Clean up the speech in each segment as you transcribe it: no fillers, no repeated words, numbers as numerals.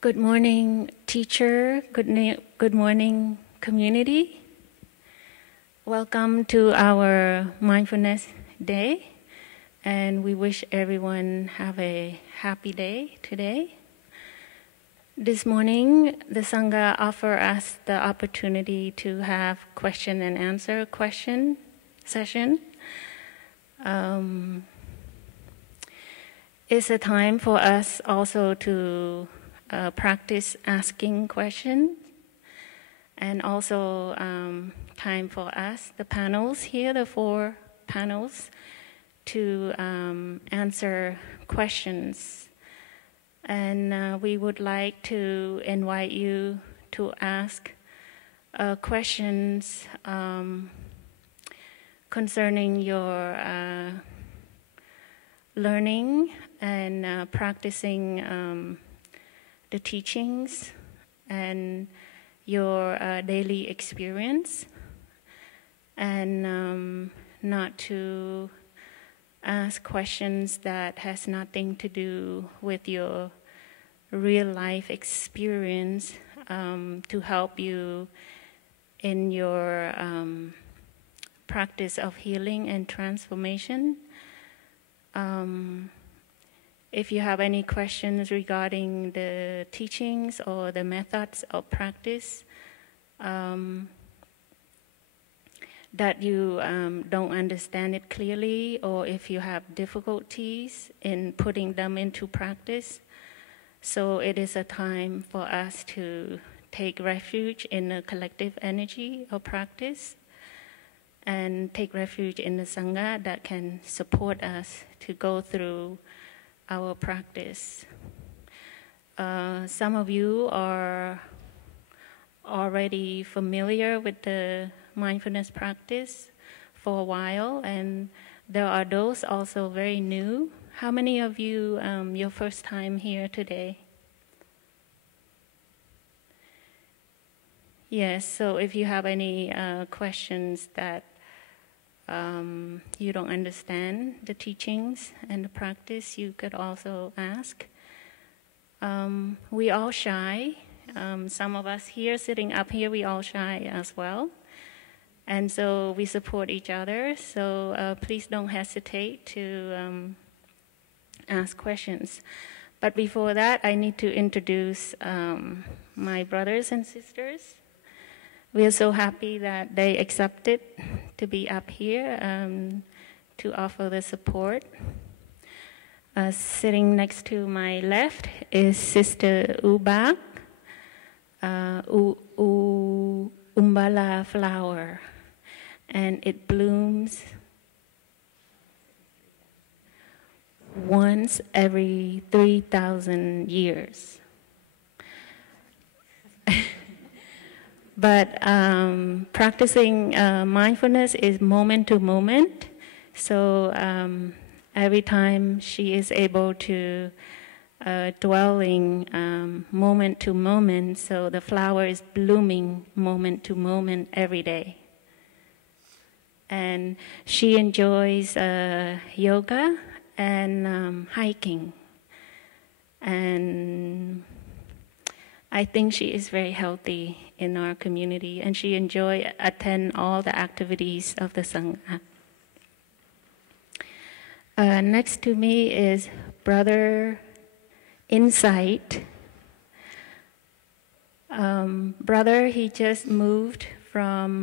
Good morning, teacher. Good morning, community. Welcome to our Mindfulness Day, and we wish everyone have a happy day today. This morning, the Sangha offer us the opportunity to have question and answer session. It's a time for us also to practice asking questions, and also time for us, the panels here, the 4 panels, to answer questions. And we would like to invite you to ask questions concerning your learning and practicing the teachings and your daily experience, and not to ask questions that has nothing to do with your real life experience, to help you in your practice of healing and transformation. If you have any questions regarding the teachings or the methods of practice that you don't understand it clearly, or if you have difficulties in putting them into practice, so it is a time for us to take refuge in the collective energy of practice and take refuge in the Sangha that can support us to go through our practice. Some of you are already familiar with the mindfulness practice for a while, and there are those also very new. How many of you, your first time here today? Yes, so if you have any questions that you don't understand the teachings and the practice, you could also ask. We all shy. Some of us here, sitting up here, we all shy as well. And so we support each other. So please don't hesitate to ask questions. But before that, I need to introduce my brothers and sisters. We are so happy that they accepted to be up here to offer the support. Sitting next to my left is Sister Ubak, umbala flower, and it blooms once every 3,000 years. But practicing mindfulness is moment to moment. So every time she is able to dwelling moment to moment, so the flower is blooming moment to moment every day. And she enjoys yoga and hiking. And I think she is very healthy in our community, and she attend all the activities of the Sangha. Next to me is Brother Insight. Brother, he just moved from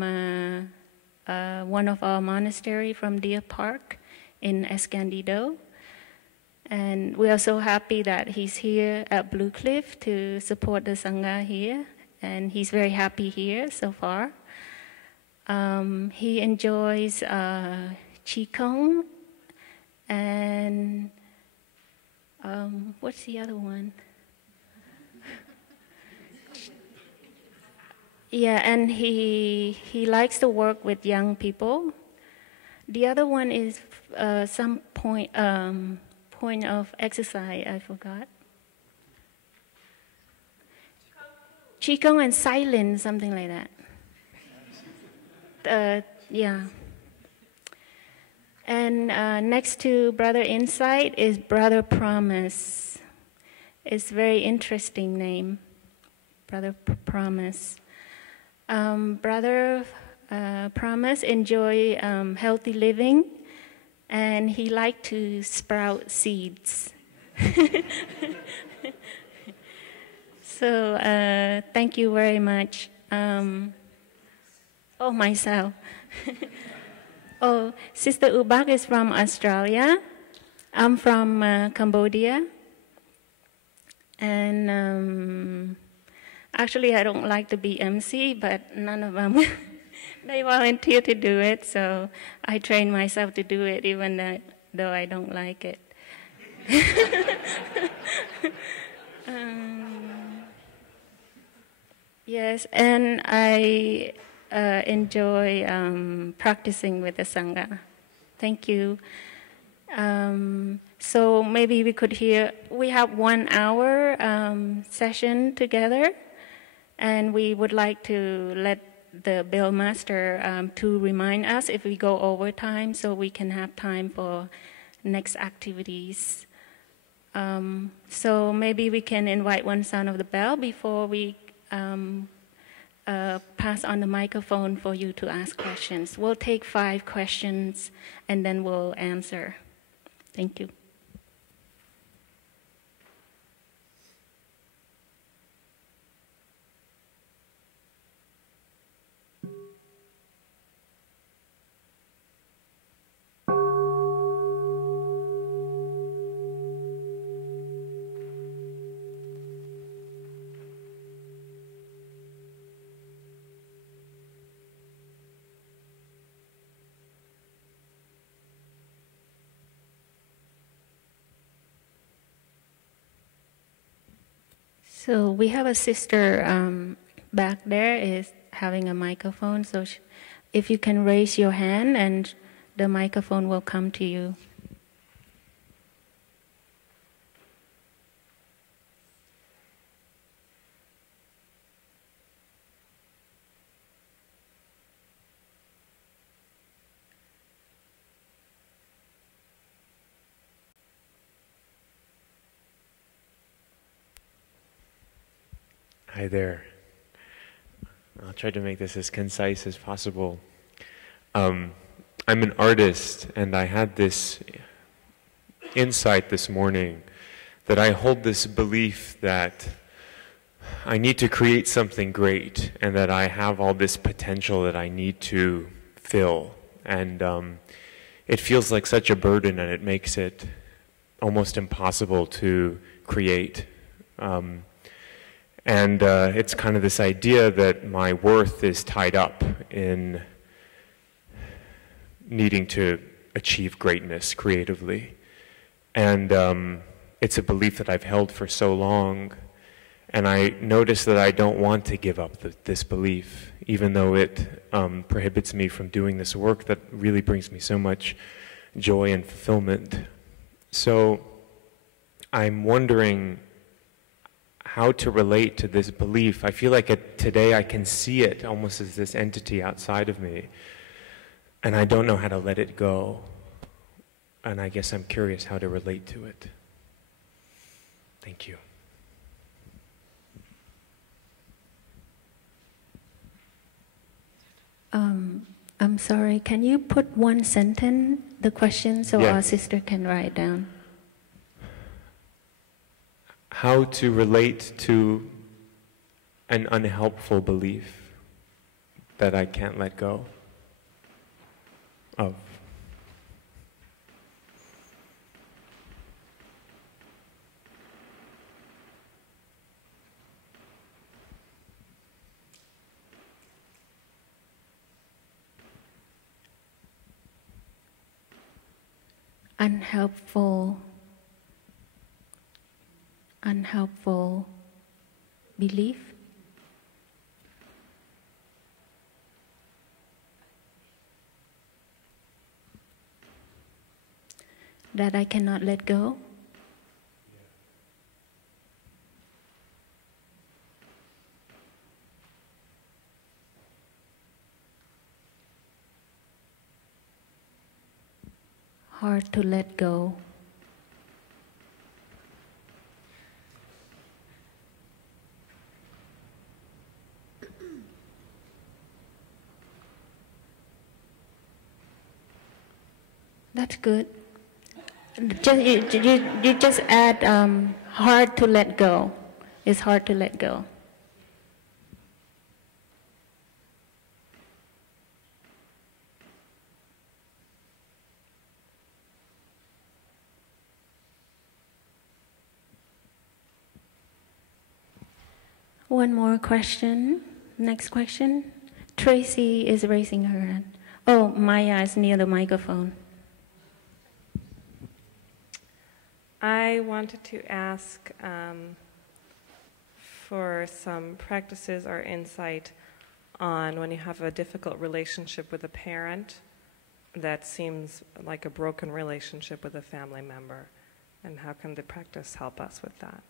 one of our monastery from Deer Park in Escondido. And we are so happy that he's here at Blue Cliff to support the Sangha here. And he's very happy here so far. He enjoys Qigong and what's the other one? Yeah, and he likes to work with young people. The other one is some point of exercise, I forgot. Qigong and silence, something like that. Yeah. And next to Brother Insight is Brother Promise. It's a very interesting name, Brother Promise. Brother Promise enjoy healthy living, and he liked to sprout seeds. So thank you very much. Myself. Sister Ubak is from Australia. I'm from Cambodia. And actually, I don't like to be MC, but none of them, they volunteer to do it. So I train myself to do it, even though I don't like it. Yes, and I enjoy practicing with the Sangha. Thank you. So maybe we could we have 1 hour session together, and we would like to let the bell master to remind us if we go over time, so we can have time for next activities. So maybe we can invite one sound of the bell before we pass on the microphone for you to ask questions. We'll take 5 questions and then we'll answer. Thank you. So we have a sister back there is having a microphone. So if you can raise your hand and the microphone will come to you. Hi there. I'll try to make this as concise as possible. I'm an artist, and I had this insight this morning that I hold this belief that I need to create something great, and that I have all this potential that I need to fill. And it feels like such a burden, and it makes it almost impossible to create. And it's kind of this idea that my worth is tied up in needing to achieve greatness creatively. And it's a belief that I've held for so long. And I notice that I don't want to give up this belief, even though it prohibits me from doing this work that really brings me so much joy and fulfillment. So I'm wondering how to relate to this belief. I feel like today I can see it almost as this entity outside of me, and I don't know how to let it go. And I guess I'm curious how to relate to it. Thank you. I'm sorry, can you put one sentence, the question, so our sister can write down? How to relate to an unhelpful belief that I can't let go of. Unhelpful belief. That I cannot let go. Hard to let go. That's good. You just add hard to let go. It's hard to let go. One more question. Next question. Tracy is raising her hand. Oh, Maya is near the microphone. I wanted to ask for some practices or insight on when you have a difficult relationship with a parent that seems like a broken relationship with a family member, and how can the practice help us with that?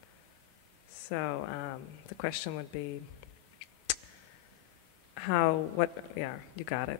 So the question would be, yeah, you got it.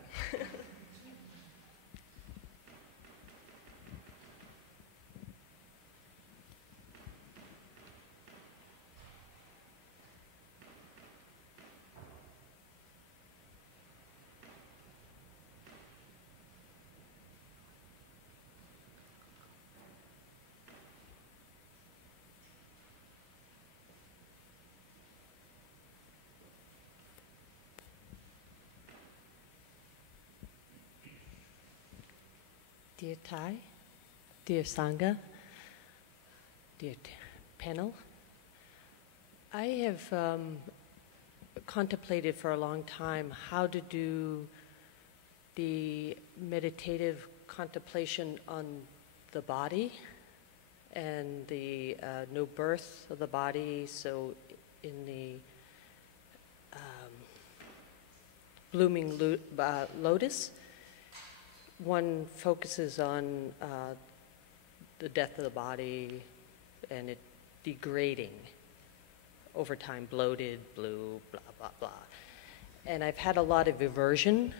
Dear Thai, dear Sangha, dear panel, I have contemplated for a long time how to do the meditative contemplation on the body and the no birth of the body. So in the blooming lotus, one focuses on the death of the body and it degrading over time, bloated, blue, blah, blah, blah. And I've had a lot of aversion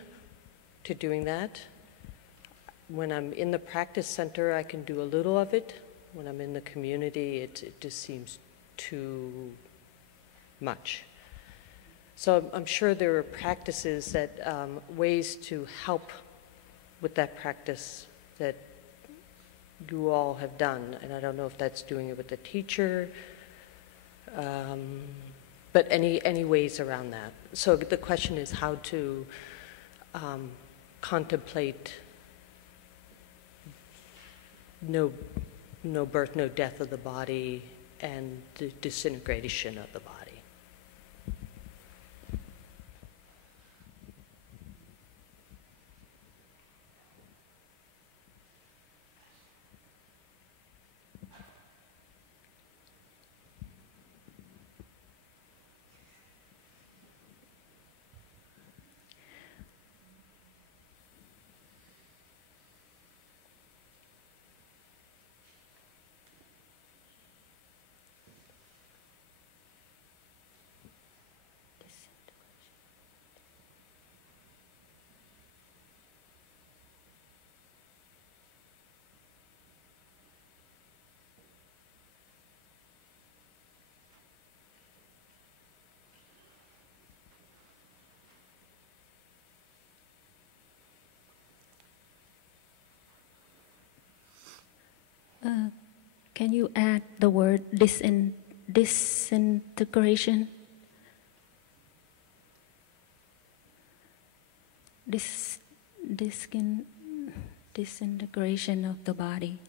to doing that. When I'm in the practice center, I can do a little of it. When I'm in the community, it just seems too much. So I'm sure there are practices that, ways to help with that practice that you all have done. And I don't know if that's doing it with the teacher, but any ways around that. So the question is how to contemplate no birth, no death of the body, and the disintegration of the body. Can you add the word disintegration? Disintegration of the body.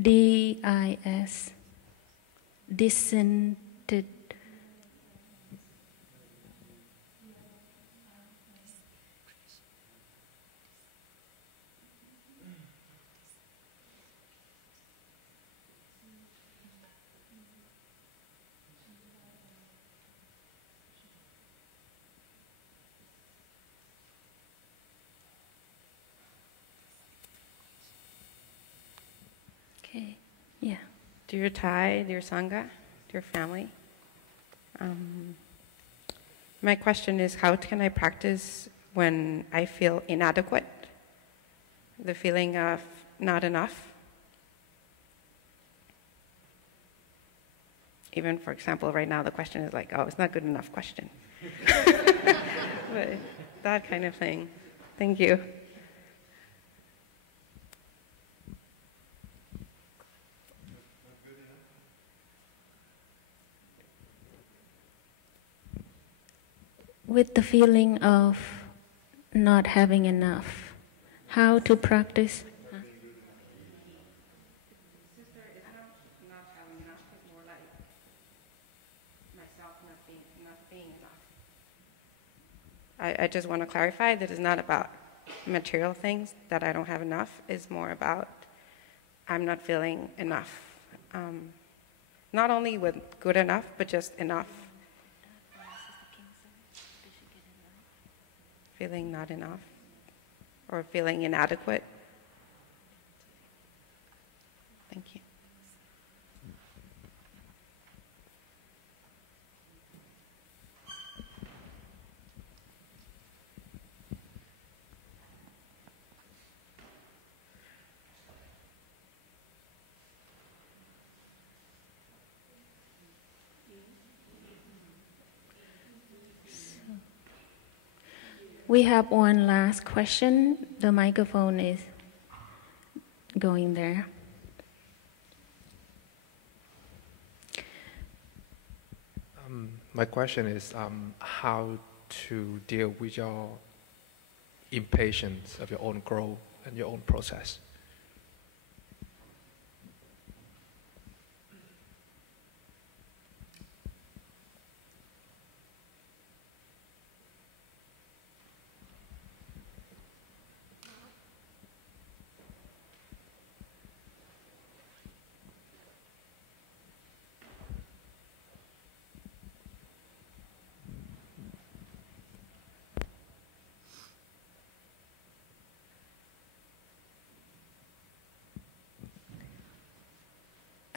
D-I-S. Disintegrate. Okay, yeah. Dear Thai, dear Sangha, dear family, my question is, how can I practice when I feel inadequate? The feeling of not enough? even, for example, right now the question is like, oh, it's not good enough question. But that kind of thing. Thank you. With the feeling of not having enough, how to practice? I just want to clarify that it's not about material things, that I don't have enough. It's more about I'm not feeling enough. Not only with good enough, but just enough. Feeling not enough or feeling inadequate. Thank you. We have one last question. The microphone is going there. My question is how to deal with your impatience of your own growth and your own process.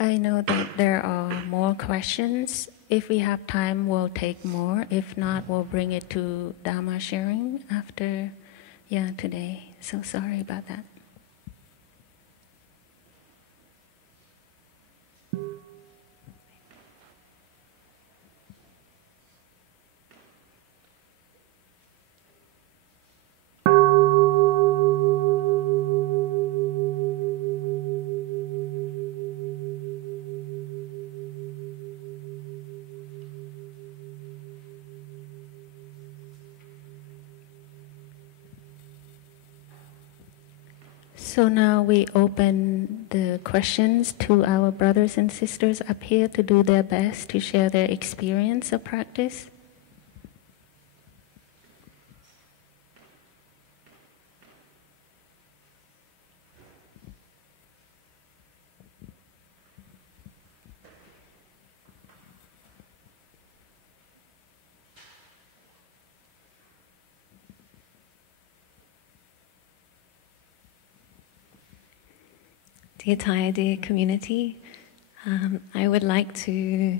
I know that there are more questions. If we have time, we'll take more. If not, we'll bring it to Dharma sharing after, today. So sorry about that. So now we open the questions to our brothers and sisters up here to do their best to share their experience of practice. Dear Tye, dear community, I would like to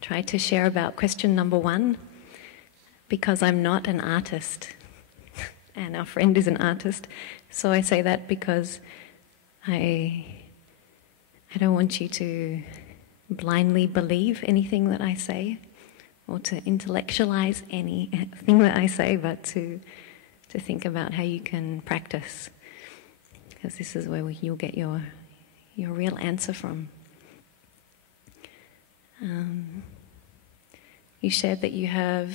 try to share about question number 1, because I'm not an artist, and our friend is an artist. So I say that because I don't want you to blindly believe anything that I say, or to intellectualize anything that I say, but to think about how you can practice. Because this is where you'll get your real answer from. You shared that you have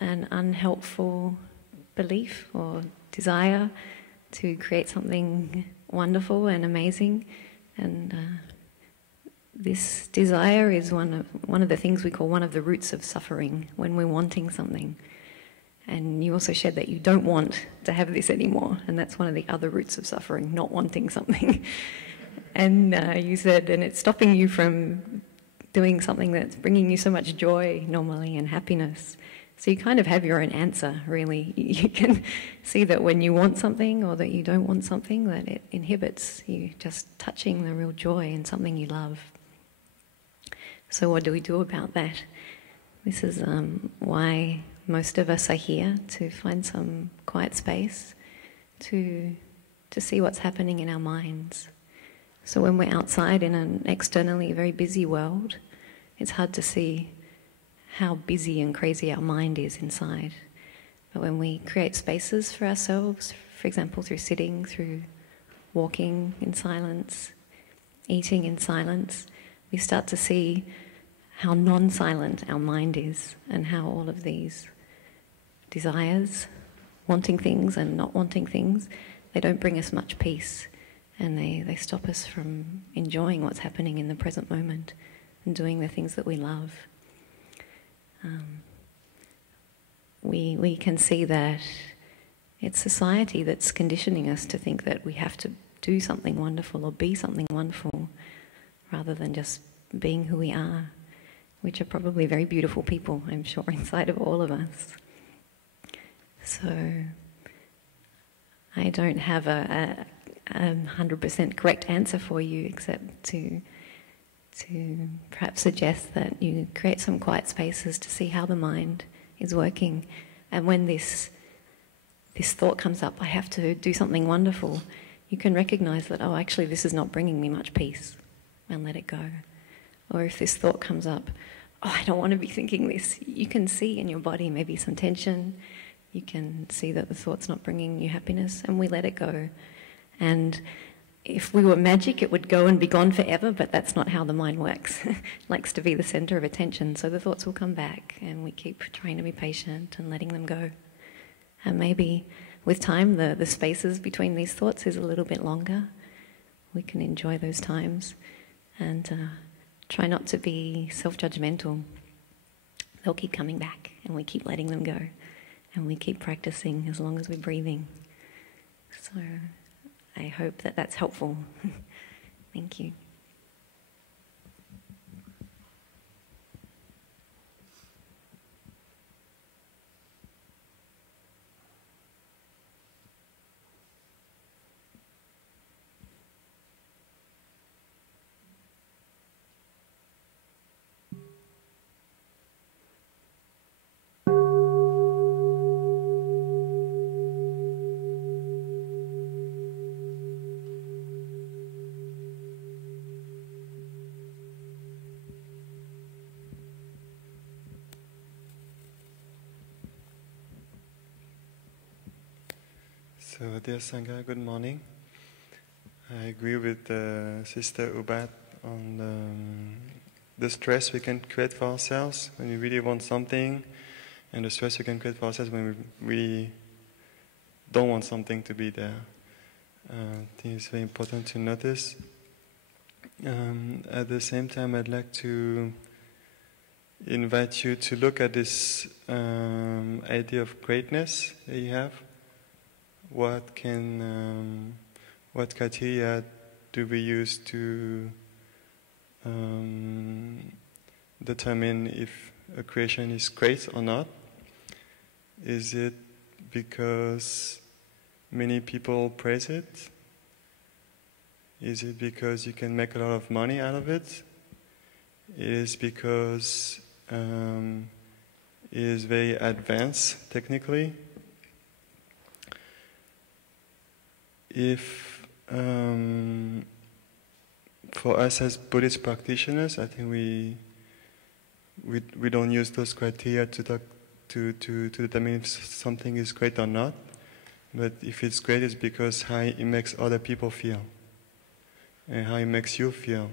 an unhelpful belief or desire to create something wonderful and amazing, and this desire is one of the things we call one of the roots of suffering when we're wanting something. And you also shared that you don't want to have this anymore, and that's one of the other roots of suffering, not wanting something. And you said, and it's stopping you from doing something that's bringing you so much joy normally and happiness. So you kind of have your own answer, really. You can see that when you want something or that you don't want something, that it inhibits you just touching the real joy in something you love. So what do we do about that? This is why most of us are here, to find some quiet space to see what's happening in our minds. So when we're outside in an externally very busy world, it's hard to see how busy and crazy our mind is inside. But when we create spaces for ourselves, for example, through sitting, through walking in silence, eating in silence, we start to see how non-silent our mind is and how all of these desires, wanting things and not wanting things, they don't bring us much peace, and they stop us from enjoying what's happening in the present moment and doing the things that we love. We can see that it's society that's conditioning us to think that we have to do something wonderful or be something wonderful rather than just being who we are, which are probably very beautiful people, I'm sure, inside of all of us. So I don't have a 100% correct answer for you, except to perhaps suggest that you create some quiet spaces to see how the mind is working. And when this thought comes up, I have to do something wonderful, you can recognize that, oh, actually this is not bringing me much peace, and let it go. Or if this thought comes up, oh, I don't want to be thinking this, you can see in your body maybe some tension, you can see that the thought's not bringing you happiness, and we let it go. And if we were magic, it would go and be gone forever, but that's not how the mind works. It likes to be the center of attention, so the thoughts will come back, and we keep trying to be patient and letting them go. And maybe with time, the spaces between these thoughts is a little bit longer. We can enjoy those times and try not to be self-judgmental. They'll keep coming back, and we keep letting them go. And we keep practicing as long as we're breathing. So I hope that that's helpful. Thank you. So, dear Sangha, good morning. I agree with Sister Ubat on the stress we can create for ourselves when we really want something, and the stress we can create for ourselves when we don't want something to be there. I think it's very important to notice. At the same time, I'd like to invite you to look at this idea of greatness that you have. What criteria do we use to determine if a creation is great or not? Is it because many people praise it? Is it because you can make a lot of money out of it? Is it because it is very advanced technically? If for us as Buddhist practitioners, I think we don't use those criteria to determine if something is great or not. But if it's great, it's because how it makes other people feel and how it makes you feel.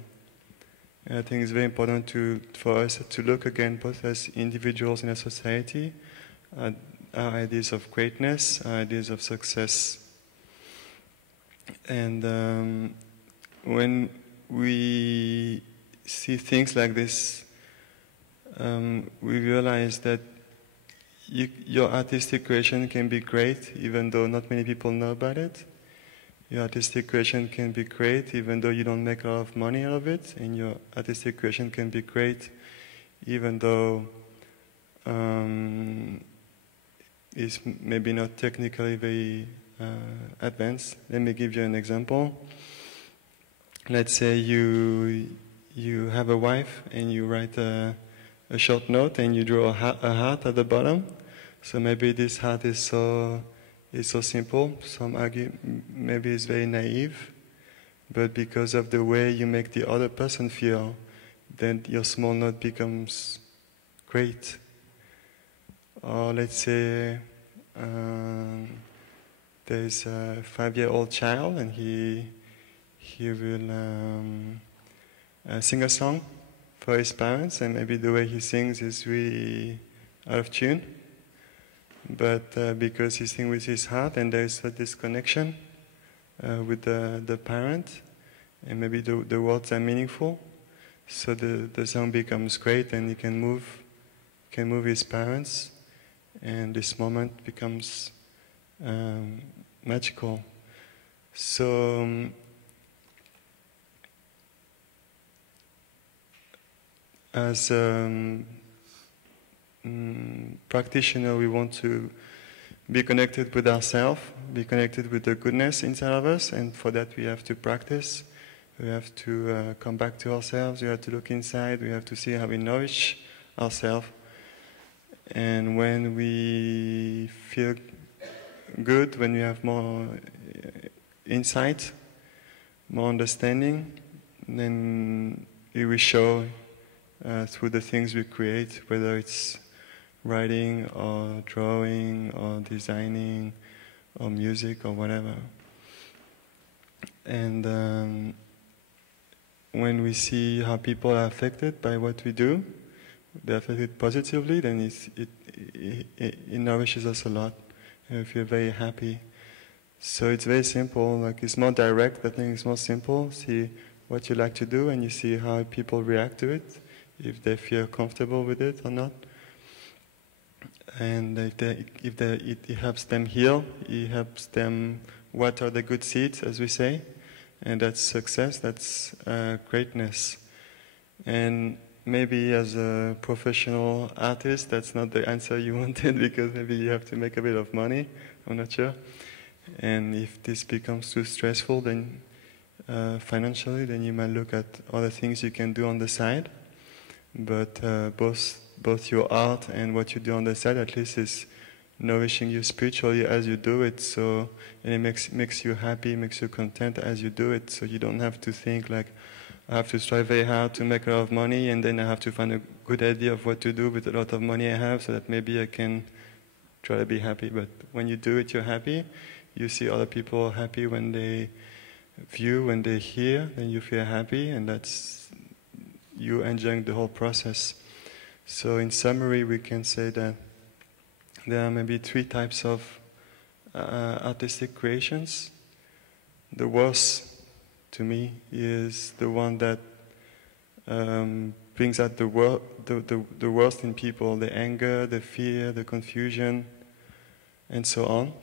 And I think it's very important for us to look again, both as individuals in a society, at our ideas of greatness, our ideas of success. And when we see things like this, we realize that your artistic creation can be great even though not many people know about it. Your artistic creation can be great even though you don't make a lot of money out of it. And your artistic creation can be great even though it's maybe not technically very advanced. Let me give you an example. Let's say you have a wife and you write a short note and you draw a heart at the bottom. So maybe this heart is so simple. Some argue maybe it's very naive, but because of the way you make the other person feel, then your small note becomes great. Or let's say there's a 5-year-old child and he will sing a song for his parents, and maybe the way he sings is really out of tune, but because he sings with his heart and there's this connection with the parent, and maybe the words are meaningful, so the song becomes great and he can move his parents, and this moment becomes magical. So as practitioner, we want to be connected with ourselves, be connected with the goodness inside of us, and for that we have to practice. We have to come back to ourselves, we have to look inside, we have to see how we nourish ourselves. And when we feel good, when we have more insight, more understanding, then it will show through the things we create, whether it's writing or drawing or designing or music or whatever. And when we see how people are affected by what we do, they're affected positively, then it nourishes us a lot. And we feel very happy. So it's very simple, like it's more direct, I think it's more simple. See what you like to do and you see how people react to it, if they feel comfortable with it or not. And if it helps them heal, it helps them water the good seeds, as we say. And that's success, that's greatness. And maybe as a professional artist, that's not the answer you wanted, because maybe you have to make a bit of money, I'm not sure. And if this becomes too stressful, then financially, then you might look at other things you can do on the side. But both your art and what you do on the side, at least, is nourishing you spiritually as you do it. So, and it makes you happy, makes you content as you do it. So you don't have to think like, I have to strive very hard to make a lot of money, and then I have to find a good idea of what to do with a lot of money I have, so that maybe I can try to be happy. But when you do it, you're happy. You see other people happy when they view, when they hear, then you feel happy, and that's you enjoying the whole process. So in summary, we can say that there are maybe 3 types of artistic creations. The worst, to me, is the one that brings out the worst in people, the anger, the fear, the confusion, and so on.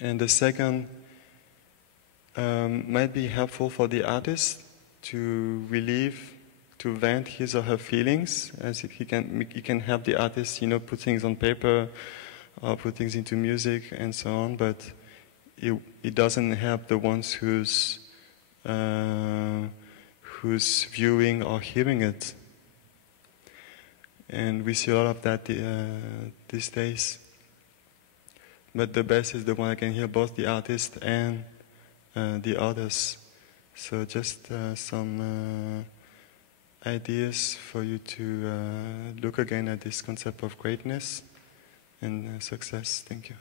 And the second might be helpful for the artist to relieve, to vent his or her feelings, as he can help the artist, put things on paper or put things into music and so on, but it doesn't help the ones who's viewing or hearing it. And we see a lot of that these days. But the best is the one that can hear both the artist and the others. So just some ideas for you to look again at this concept of greatness and success. Thank you.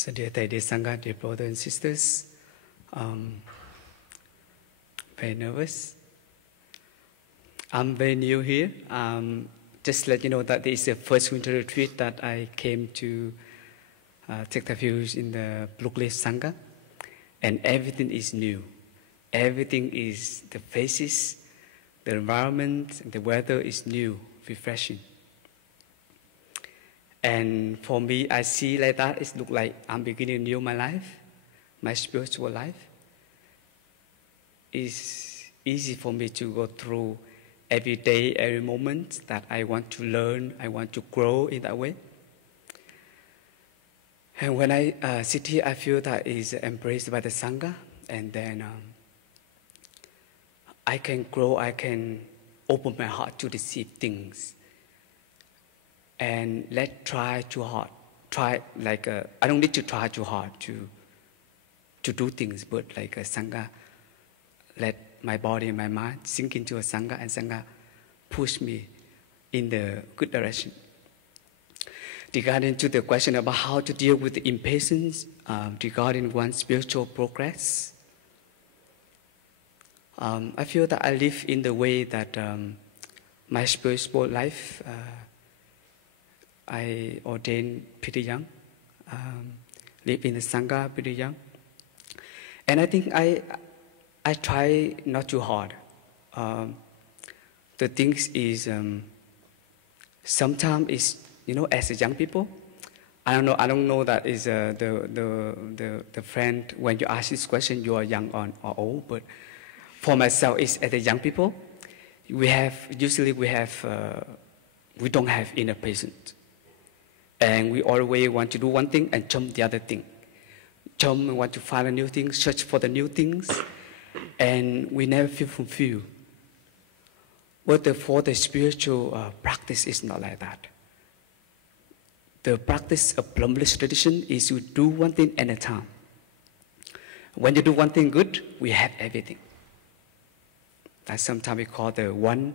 So dear Sangha, dear brothers and sisters, very nervous. I'm very new here. Just let you know that this is the first winter retreat that I came to take the views in the Brooklyn Sangha, and everything is new. Everything is the faces, the environment, the weather is new, refreshing. And for me, I see like that, it looks like I'm beginning new my life, my spiritual life. It's easy for me to go through every day, every moment that I want to learn, I want to grow in that way. And when I sit here, I feel that it's embraced by the Sangha, and then I can grow, I can open my heart to receive things. And let's try too hard. I don't need to try too hard to do things, but like a Sangha, let my body and my mind sink into a Sangha, and Sangha push me in the good direction. Regarding to the question about how to deal with the impatience regarding one's spiritual progress, I feel that I live in the way that my spiritual life, I ordained pretty young, live in the Sangha pretty young. And I think I try not too hard. The things is, sometimes it's, as a young people, I don't know that is the friend, when you ask this question, you are young or old, but for myself, it's as a young people, we don't have inner patience. And we always want to do one thing and jump the other thing. Jump and want to find a new thing, search for the new things, and we never feel fulfilled. But for the spiritual practice, is not like that. The practice of Plumless tradition is you do one thing at a time. When you do one thing good, we have everything. That's sometimes we call the one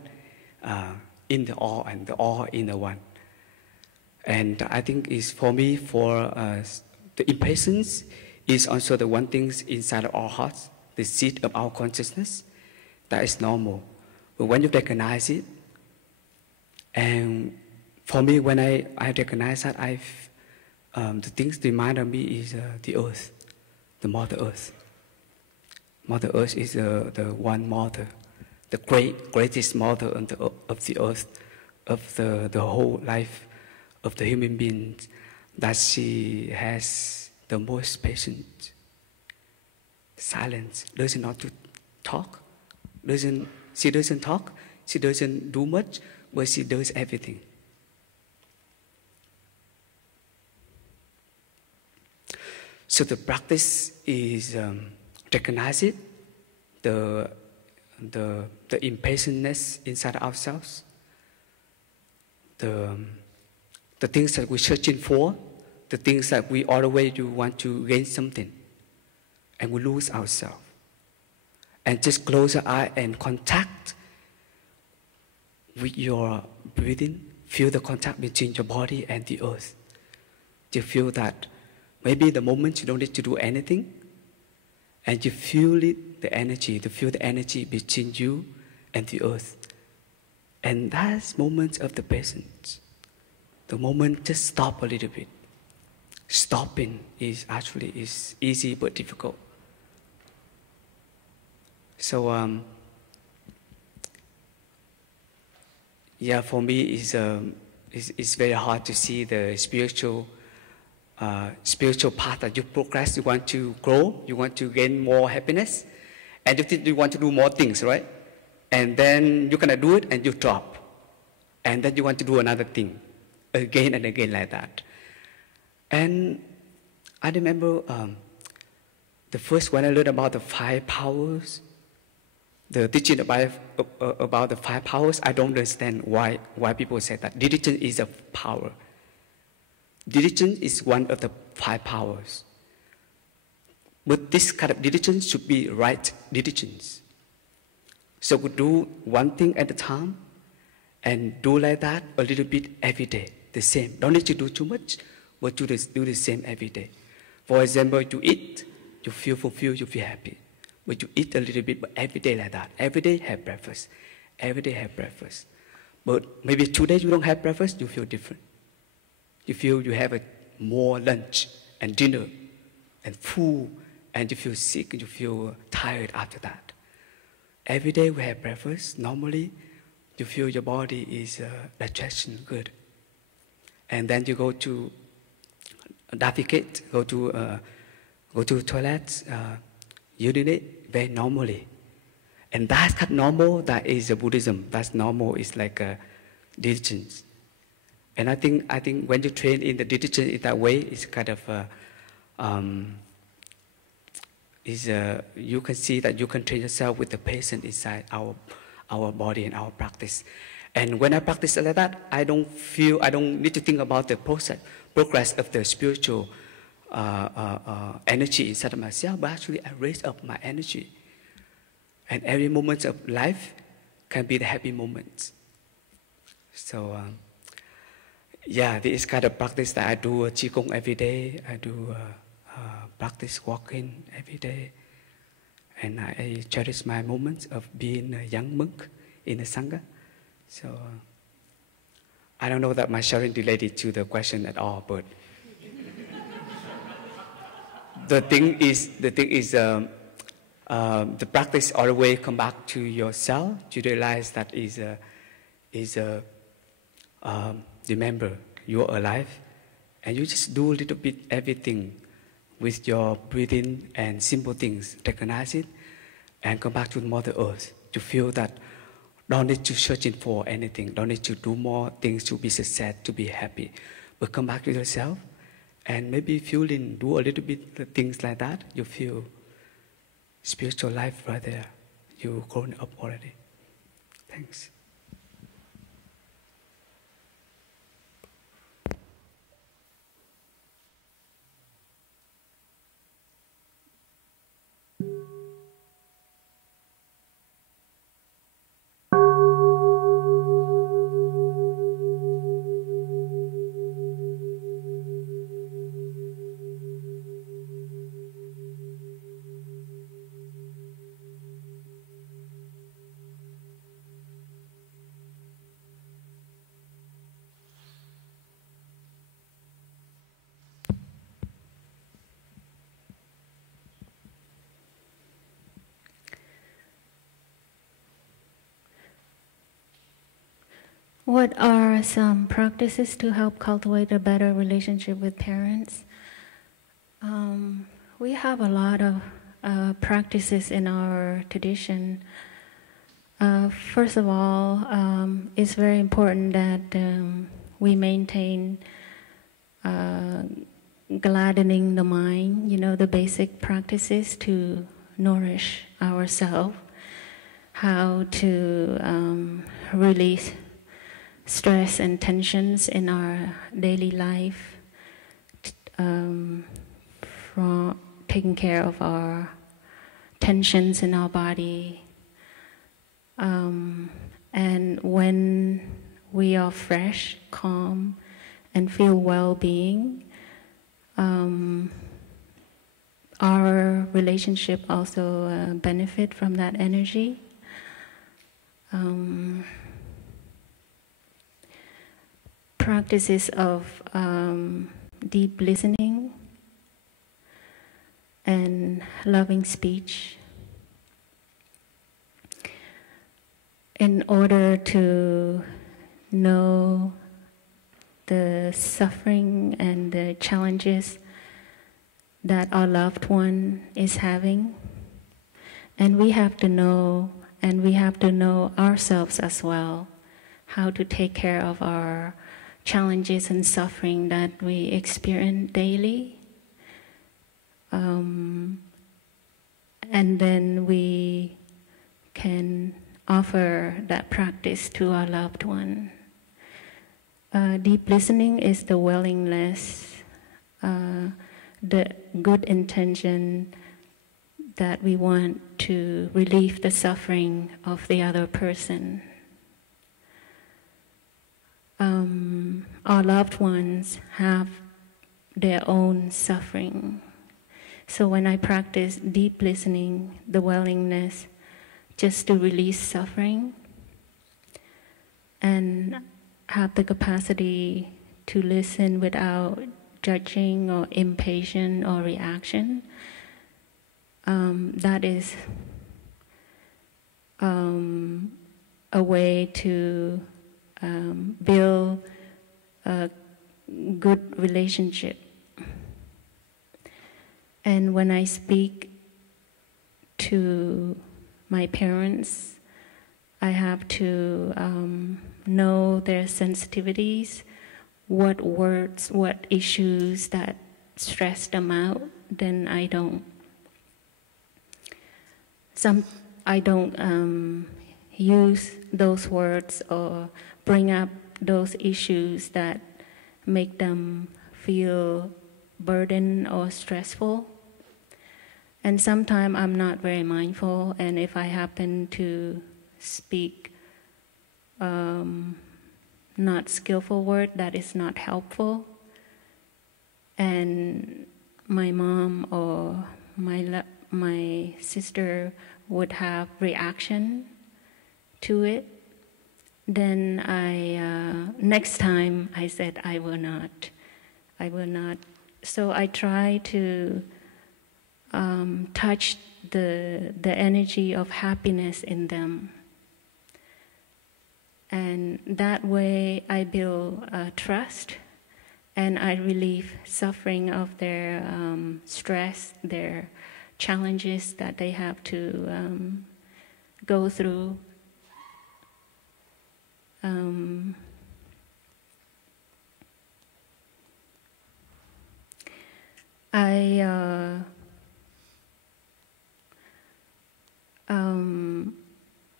in the all and the all in the one. And I think is for me, the impatience is also the one thing inside of our hearts, the seed of our consciousness. That is normal. But when you recognize it, and for me, when I recognize that, the things that remind me is the earth, the Mother Earth. Mother Earth is the one mother, the greatest mother of the earth, of the whole life of the human beings, that she has the most patience. Silence, doesn't not to talk, she doesn't talk, she doesn't do much, but she does everything. So the practice is recognize it, the impatientness inside ourselves, the things that we're searching for, the things that we always do want to gain something, and we lose ourselves. And just close your eye and contact with your breathing. Feel the contact between your body and the earth. You feel that maybe the moment you don't need to do anything, and you feel it, the energy, to feel the energy between you and the earth. And that's moments of the patience. The moment just stop a little bit. Stopping is easy but difficult. So for me it's very hard to see the spiritual path that you progress. You want to grow, you want to gain more happiness, and you think you want to do more things, right? And then you're gonna do it and you drop, and then you want to do another thing, again and again like that. And I remember the first when I learned about the 5 powers, the teaching about the 5 powers, I don't understand why people say that diligence is a power. Diligence is one of the 5 powers. But this kind of diligence should be right diligence. So we do one thing at a time and do like that a little bit every day, the same. Don't need to do too much, but do the same every day. For example, you eat, you feel fulfilled, you feel happy. But you eat a little bit, but every day like that. Every day have breakfast. Every day have breakfast. But maybe 2 days you don't have breakfast, you feel different. You feel you have more lunch and dinner and food, and you feel sick, you feel tired after that. Every day we have breakfast. Normally, you feel your body is digestion good. And then you go to defecate, go to toilet, urinate very normally. And that's kind of normal, that is Buddhism. That's normal, it's like diligence. And I think when you train in the diligence in that way, it's kind of, you can see that you can train yourself with the patience inside our body and our practice. And when I practice like that, I don't need to think about the progress of the spiritual energy inside of myself, but actually I raise up my energy. And every moment of life can be the happy moments. So, yeah, this is kind of practice that I do Qigong every day. I do practice walking every day. And I cherish my moments of being a young monk in the Sangha. So, I don't know that my sharing related to the question at all, but the thing is, the practice always come back to yourself. You realize that remember, you're alive, and you just do a little bit everything with your breathing and simple things. Recognize it, and come back to Mother Earth to feel that don't need to searching for anything, don't need to do more things to be success, to be happy, but come back to yourself, and maybe do a little bit things like that. You feel spiritual life right there. You've grown up already. Thanks. What are some practices to help cultivate a better relationship with parents? We have a lot of practices in our tradition. First of all, it's very important that we maintain gladdening the mind, the basic practices to nourish ourselves, how to release stress and tensions in our daily life, from taking care of our tensions in our body. And when we are fresh, calm, and feel well-being, our relationship also benefit from that energy. Practices of deep listening and loving speech in order to know the suffering and the challenges that our loved one is having. And we have to know ourselves as well, how to take care of our challenges and suffering that we experience daily. And then we can offer that practice to our loved one. Deep listening is the willingness, the good intention that we want to relieve the suffering of the other person. Our loved ones have their own suffering. So when I practice deep listening, the willingness just to release suffering and have the capacity to listen without judging or impatient or reaction, that is a way to build a good relationship. And when I speak to my parents, I have to know their sensitivities, what words, what issues that stress them out. Then I don't use those words or bring up those issues that make them feel burdened or stressful. And sometimes I'm not very mindful, and if I happen to speak not skillful word that is not helpful, and my mom or my sister would have reaction to it, then next time I said I will not. So I try to touch the energy of happiness in them. And that way I build trust, and I relieve suffering of their stress, their challenges that they have to go through.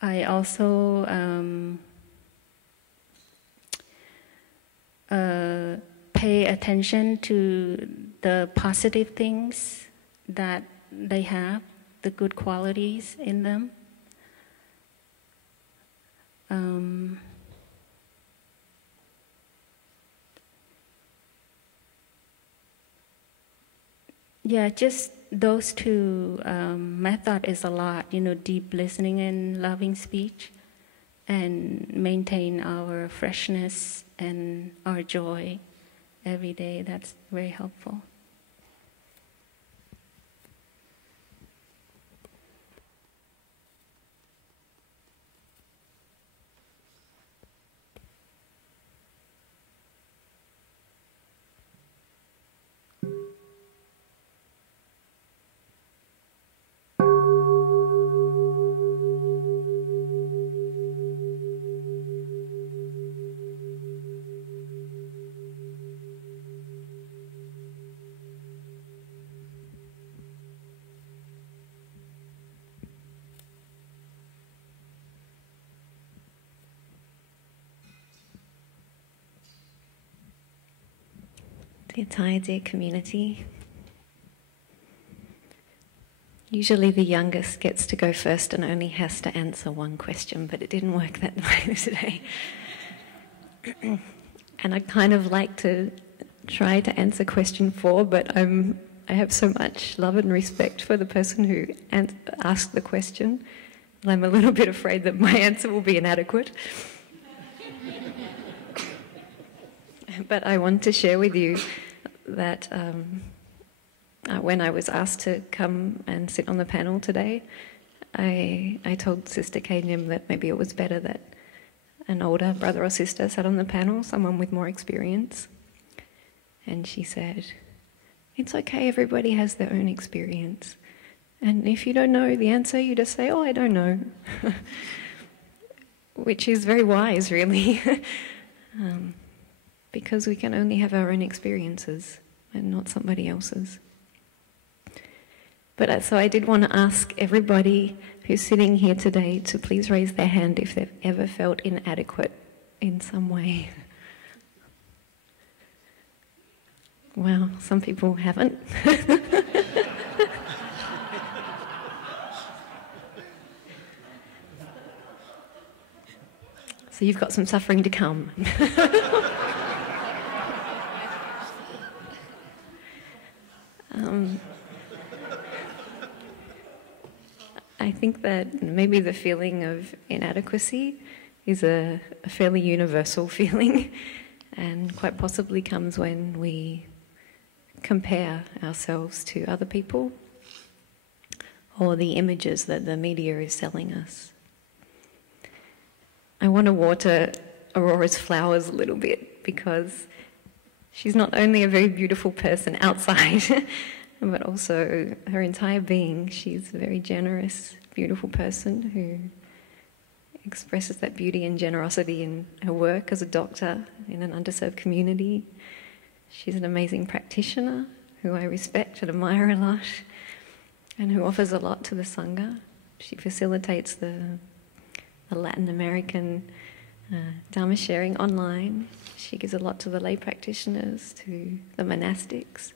I also pay attention to the positive things that they have, the good qualities in them. Yeah, just those two method is a lot, deep listening and loving speech, and maintain our freshness and our joy every day. That's very helpful. The entire dear community. Usually the youngest gets to go first and only has to answer one question, but it didn't work that way today. And I kind of like to try to answer question 4, but I have so much love and respect for the person who asked the question, and I'm a little bit afraid that my answer will be inadequate. But I want to share with you that when I was asked to come and sit on the panel today, I told Sister Khe Nghiem that maybe it was better that an older brother or sister sat on the panel, someone with more experience. And she said, "It's okay, everybody has their own experience. And if you don't know the answer, you just say, 'Oh, I don't know.'" Which is very wise, really. Because we can only have our own experiences and not somebody else's. But so I did want to ask everybody who's sitting here today to please raise their hand if they've ever felt inadequate in some way. Wow, some people haven't. So you've got some suffering to come. that maybe the feeling of inadequacy is a fairly universal feeling, and quite possibly comes when we compare ourselves to other people or the images that the media is selling us. I want to water Aurora's flowers a little bit because she's not only a very beautiful person outside, but also her entire being. She's a very generous, beautiful person who expresses that beauty and generosity in her work as a doctor in an underserved community. She's an amazing practitioner who I respect and admire a lot, and who offers a lot to the Sangha. She facilitates the Latin American Dharma sharing online. She gives a lot to the lay practitioners, to the monastics,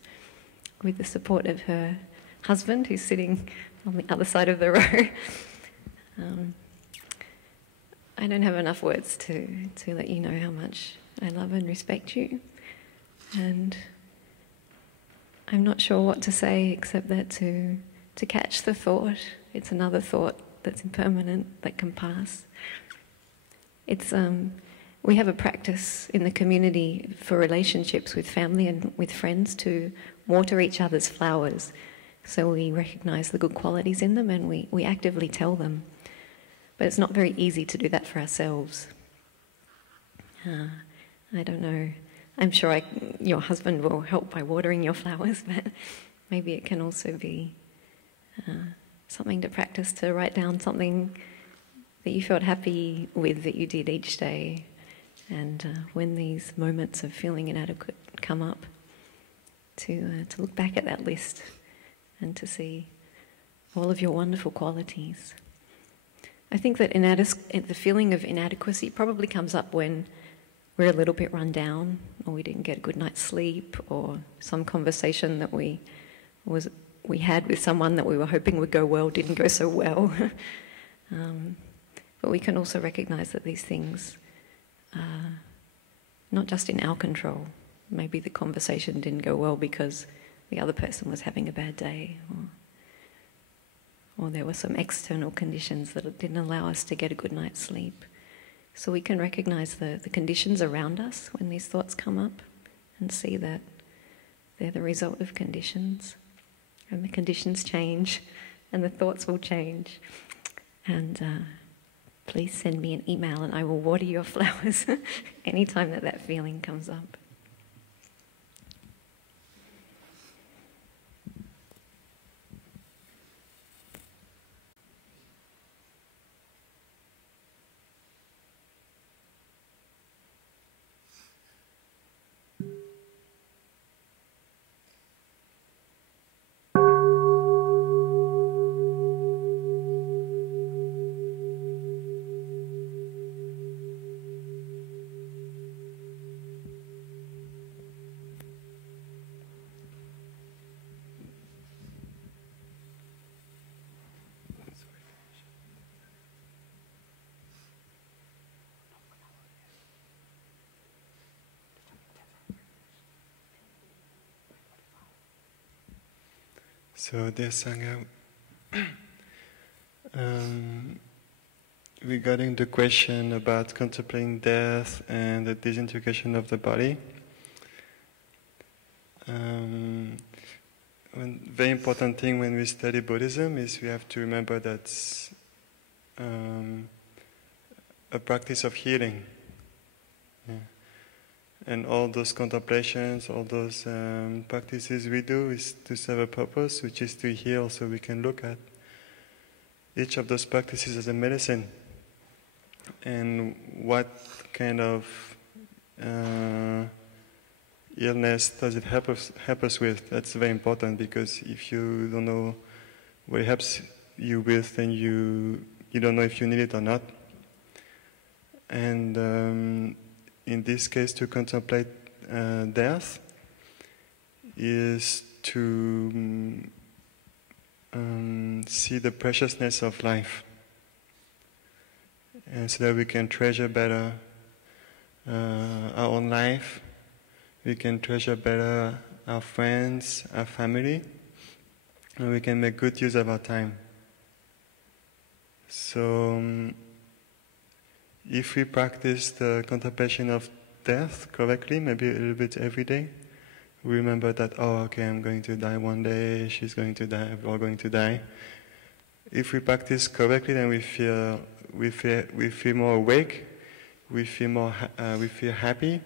with the support of her husband, who's sitting on the other side of the row. I don't have enough words to let you know how much I love and respect you. And I'm not sure what to say except that to catch the thought. It's another thought that's impermanent, that can pass. It's we have a practice in the community for relationships with family and with friends to water each other's flowers. So we recognise the good qualities in them and we actively tell them. But it's not very easy to do that for ourselves. I don't know. I'm sure your husband will help by watering your flowers, but maybe it can also be something to practice, to write down something that you felt happy with that you did each day. And when these moments of feeling inadequate come up, to look back at that list and to see all of your wonderful qualities. I think that the feeling of inadequacy probably comes up when we're a little bit run down, or we didn't get a good night's sleep, or some conversation that we had with someone that we were hoping would go well didn't go so well. But we can also recognise that these things are not just in our control. Maybe the conversation didn't go well because the other person was having a bad day, or there were some external conditions that didn't allow us to get a good night's sleep. So we can recognise the conditions around us when these thoughts come up and see that they're the result of conditions. And the conditions change and the thoughts will change. And please send me an email and I will water your flowers anytime that feeling comes up. So, dear Sangha, regarding the question about contemplating death and the disintegration of the body, one very important thing when we study Buddhism is we have to remember that a practice of healing. Yeah. And all those contemplations, all those practices we do is to serve a purpose, which is to heal, so we can look at each of those practices as a medicine. And what kind of illness does it help us with? That's very important, because if you don't know what it helps you with, then you don't know if you need it or not. And in this case, to contemplate death is to see the preciousness of life, and so that we can treasure better our own life, we can treasure better our friends, our family, and we can make good use of our time. So if we practice the contemplation of death correctly, maybe a little bit every day, we remember that, oh, okay, I'm going to die one day, she's going to die, we're all going to die. If we practice correctly, then we feel more awake, we feel happy,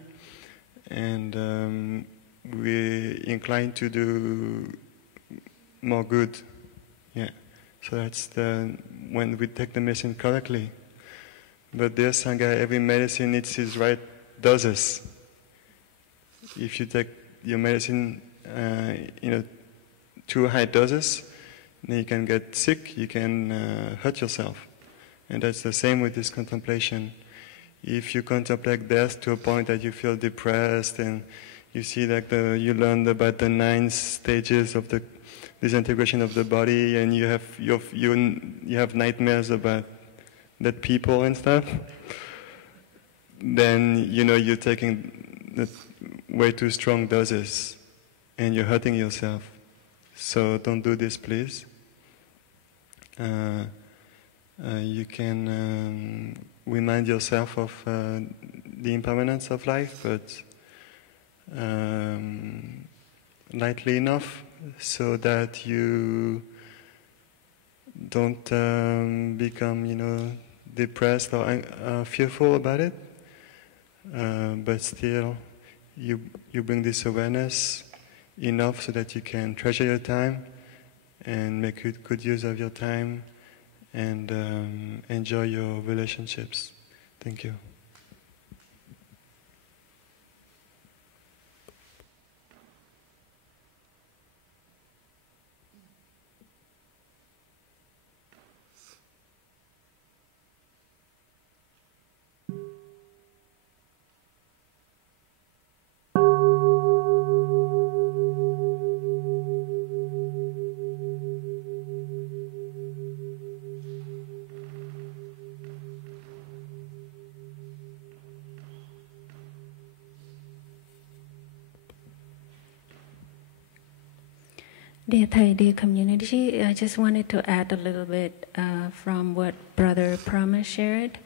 and we're inclined to do more good. Yeah. So that's when we take the medicine correctly. But dear Sangha, every medicine needs its right doses. If you take your medicine, too high doses, then you can get sick, you can hurt yourself. And that's the same with this contemplation. If you contemplate death to a point that you feel depressed and you see like you learned about the 9 stages of the disintegration of the body, and you have nightmares about dead people and stuff, then you're taking the way too strong doses and you're hurting yourself. So don't do this, please. You can remind yourself of the impermanence of life, but lightly enough so that you don't become, depressed or fearful about it. But still, you bring this awareness enough so that you can treasure your time and make good use of your time and enjoy your relationships. Thank you. Dear Thầy, dear community, I just wanted to add a little bit from what Brother Plum shared.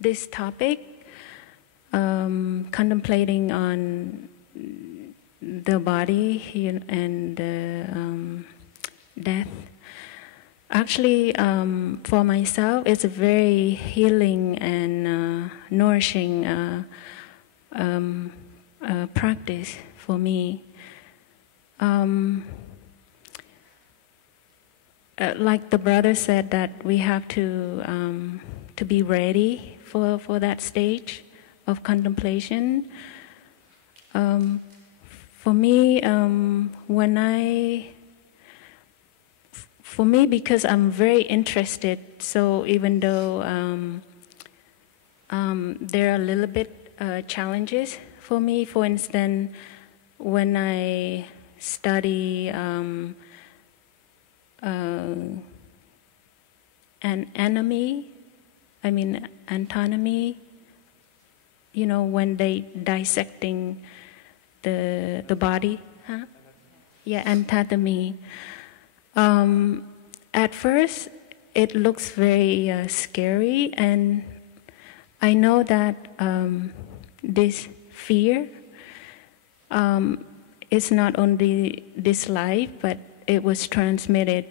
This topic, contemplating on the body and death, for myself, it's a very healing and nourishing practice for me. Like the brother said, that we have to be ready for that stage of contemplation. For me, because I'm very interested, so even though there are a little bit challenges for me, for instance, when I study anatomy, when they dissecting the body, anatomy. At first, it looks very scary, and I know that this fear is not only this life, but it was transmitted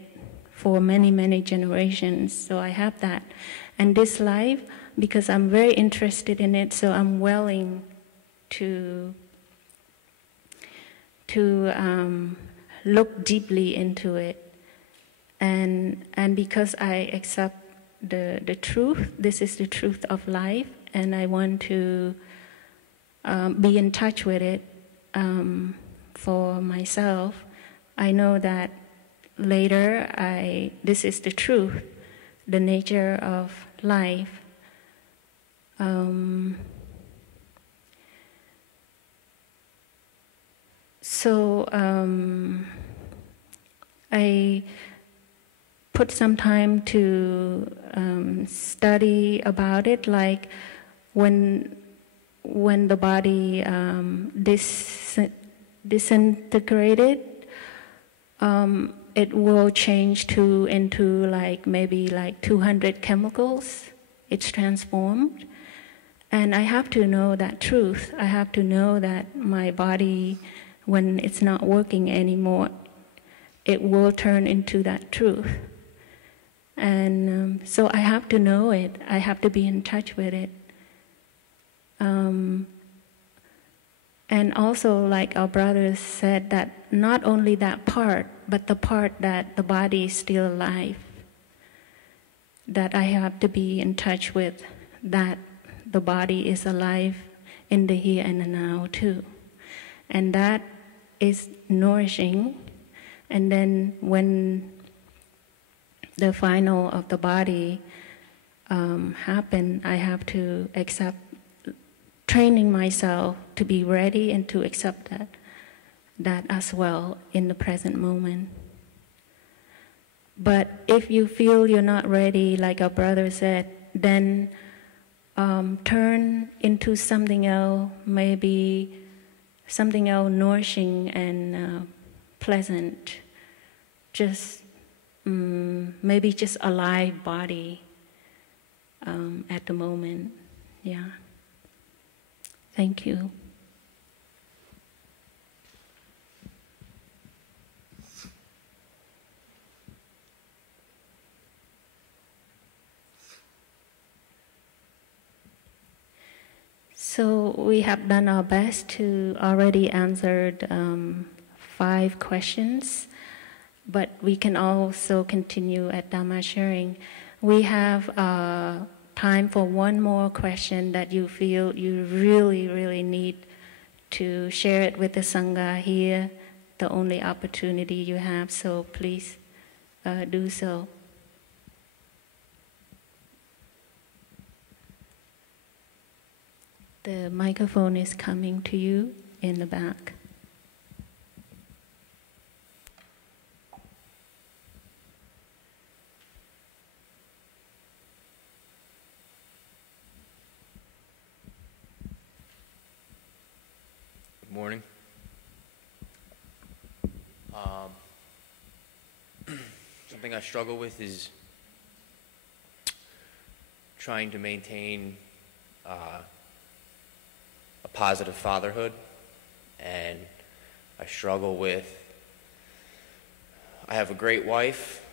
for many, many generations. So I have that. And this life, because I'm very interested in it, so I'm willing to look deeply into it. And because I accept the truth, this is the truth of life, and I want to be in touch with it for myself. I know that later this is the truth, the nature of life. I put some time to study about it, like when the body disintegrated, it will change into like maybe like 200 chemicals. It's transformed. And I have to know that truth. I have to know that my body, when it's not working anymore, it will turn into that truth. And so I have to know it. I have to be in touch with it. And also, like our brothers said, that not only that part, but the part that the body is still alive, that I have to be in touch with, that the body is alive in the here and the now too. And that is nourishing. And then when the final of the body happen, I have to accept, training myself to be ready and to accept that as well in the present moment. But if you feel you're not ready, like our brother said, then turn into something else, maybe something else nourishing and pleasant. Just maybe just a live body at the moment. Yeah. Thank you. So we have done our best to already answered 5 questions, but we can also continue at Dhamma sharing. We have time for one more question that you feel you really, really need to share it with the Sangha here, the only opportunity you have, so please do so. The microphone is coming to you in the back. Good morning. Something I struggle with is trying to maintain a positive fatherhood, and I struggle with, I have a great wife,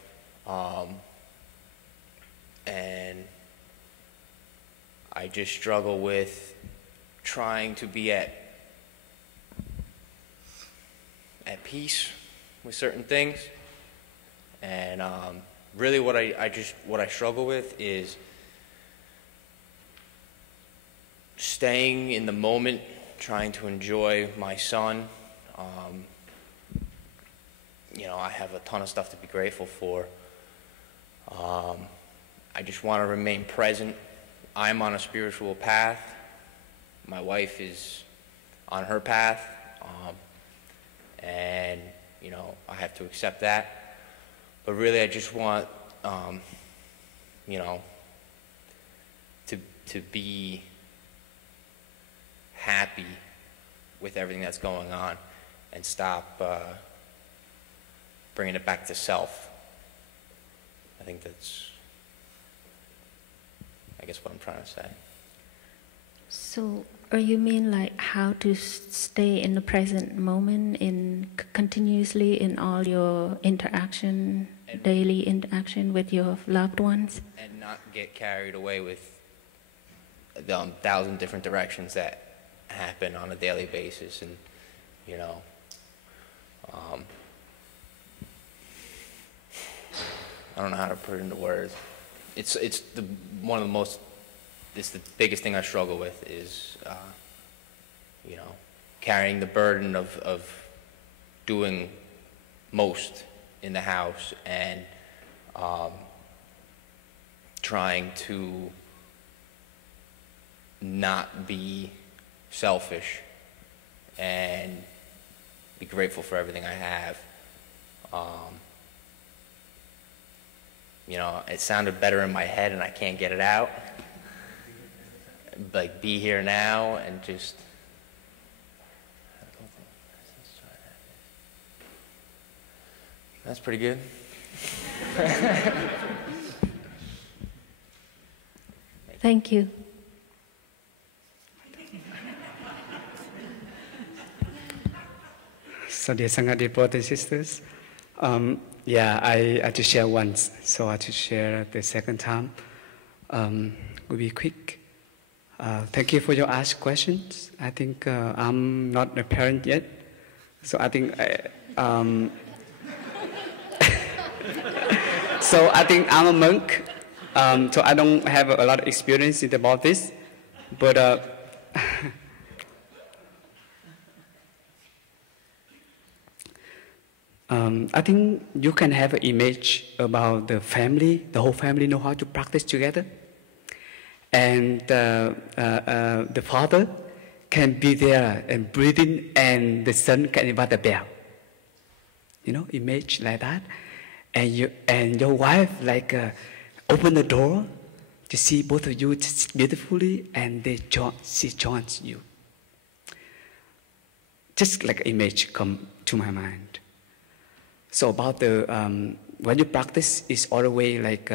and I just struggle with trying to be at peace with certain things, and really what I struggle with is staying in the moment, trying to enjoy my son. I have a ton of stuff to be grateful for. I just want to remain present. I'm on a spiritual path. My wife is on her path. And, I have to accept that. But really I just want, to be happy with everything that's going on and stop bringing it back to self. I think that's, what I'm trying to say. So, or you mean like how to stay in the present moment continuously in all your interaction, daily interaction with your loved ones? And not get carried away with the 1,000 different directions that happen on a daily basis, and I don't know how to put it into words. It's the biggest thing I struggle with is carrying the burden of doing most in the house and trying to not be selfish and be grateful for everything I have. It sounded better in my head and I can't get it out. Like, be here now and just... That's pretty good. Thank you. So dear Sangha, dear brothers and sisters, I to share once, so I to share the second time. Will be quick. Thank you for your asked questions. I think I'm not a parent yet, so I think so I think I'm a monk. So I don't have a lot of experience about this, but I think you can have an image about the family. The whole family know how to practice together, and the father can be there and breathing, and the son can invite the bell. You know, image like that, and your wife like open the door to see both of you beautifully, and she joins you. Just like an image come to my mind. So about the when you practice, is always like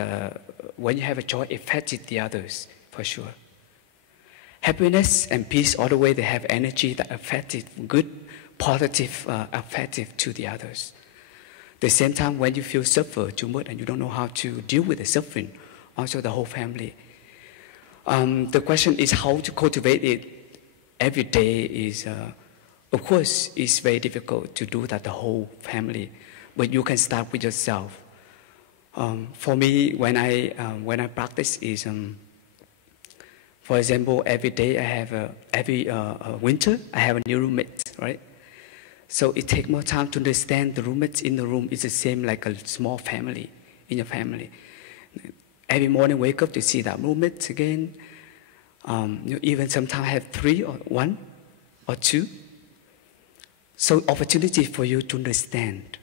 when you have a joy, it affects the others for sure. Happiness and peace, all the way they have energy that affects good, positive, affective to the others. The same time, when you feel suffer too much and you don't know how to deal with the suffering, also the whole family. The question is how to cultivate it every day. Is of course it's very difficult to do that the whole family. But you can start with yourself. For me, when I practice is, for example, every day I have every winter I have a new roommate, right? So it takes more time to understand the roommates in the room is the same like a small family in your family. Every morning wake up to see that roommate again. You even sometimes have 3 or 1 or 2. So opportunity for you to understand.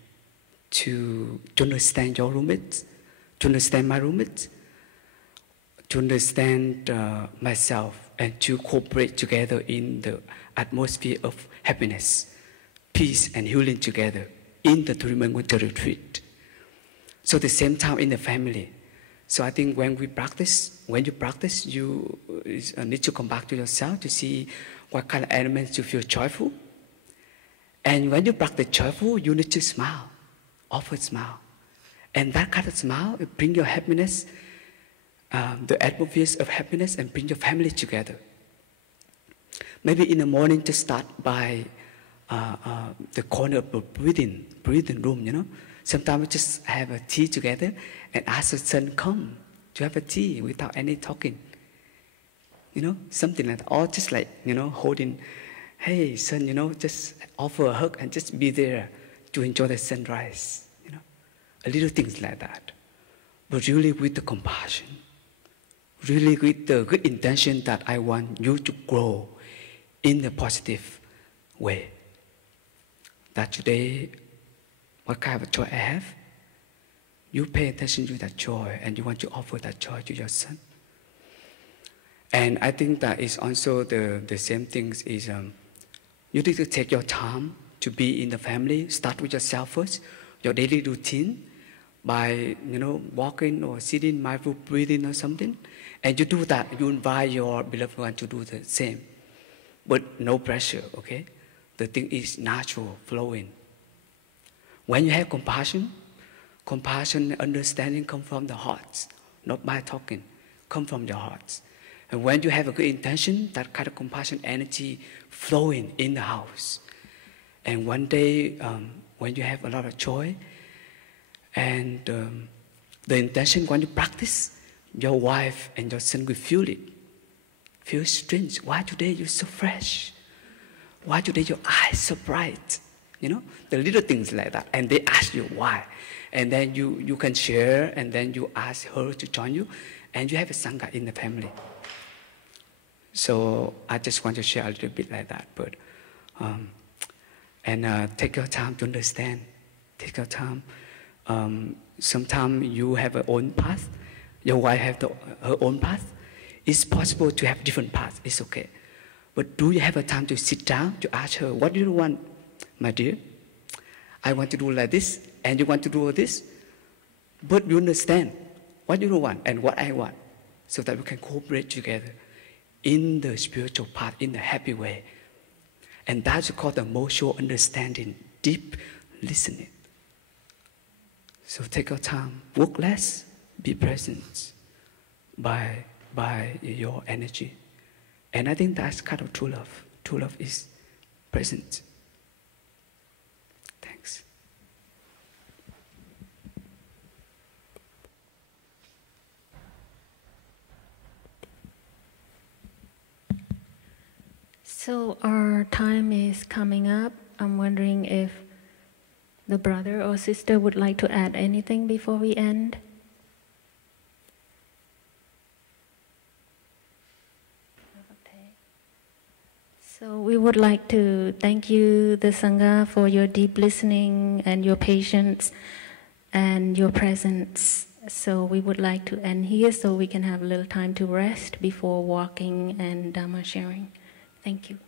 To understand your roommates, to understand my roommates, to understand myself, and to cooperate together in the atmosphere of happiness, peace, and healing together in the 3-month winter retreat. So the same time in the family. So I think when you practice, you need to come back to yourself to see what kind of elements you feel joyful. And when you practice joyful, you need to smile. Offer smile. And that kind of smile, it brings your happiness, the atmosphere of happiness, and bring your family together. Maybe in the morning to start by the corner of the breathing room, you know. Sometimes we just have a tea together and ask the son come to have a tea without any talking. You know, something like that. Or just like, you know, holding, hey son, you know, just offer a hug and just be there to enjoy the sunrise, you know, a little things like that. But really with the compassion, really with the good intention that I want you to grow in a positive way. That today, what kind of joy I have, you pay attention to that joy and you want to offer that joy to your son. And I think that is also the same things is, you need to take your time to be in the family. Start with yourself first, your daily routine, by, you know, walking or sitting, mindful breathing or something. And you do that, you invite your beloved one to do the same. But no pressure, okay? The thing is natural, flowing. When you have compassion and understanding come from the heart, not by talking, come from your heart. And when you have a good intention, that kind of compassion energy flowing in the house. And one day, when you have a lot of joy, and the intention when you practice, your wife and your son will feel it. Feel strange. Why today you're so fresh? Why today your eyes so bright? You know, the little things like that. And they ask you why. And then you can share, and then you ask her to join you, and you have a Sangha in the family. So I just want to share a little bit like that. But take your time to understand. Take your time. Sometimes you have your own path. Your wife has her own path. It's possible to have different paths. It's okay. But do you have a time to sit down to ask her, what do you want, my dear? I want to do like this. and you want to do all this, but you understand what you want and what I want, so that we can cooperate together in the spiritual path, in a happy way. And that's called the mutual understanding, deep listening. So take your time, work less, be present by your energy. And I think that's kind of true love. True love is present. Thanks. So our time is coming up. I'm wondering if the brother or sister would like to add anything before we end. So we would like to thank you, the Sangha, for your deep listening and your patience and your presence. So we would like to end here so we can have a little time to rest before walking and Dhamma sharing. Thank you.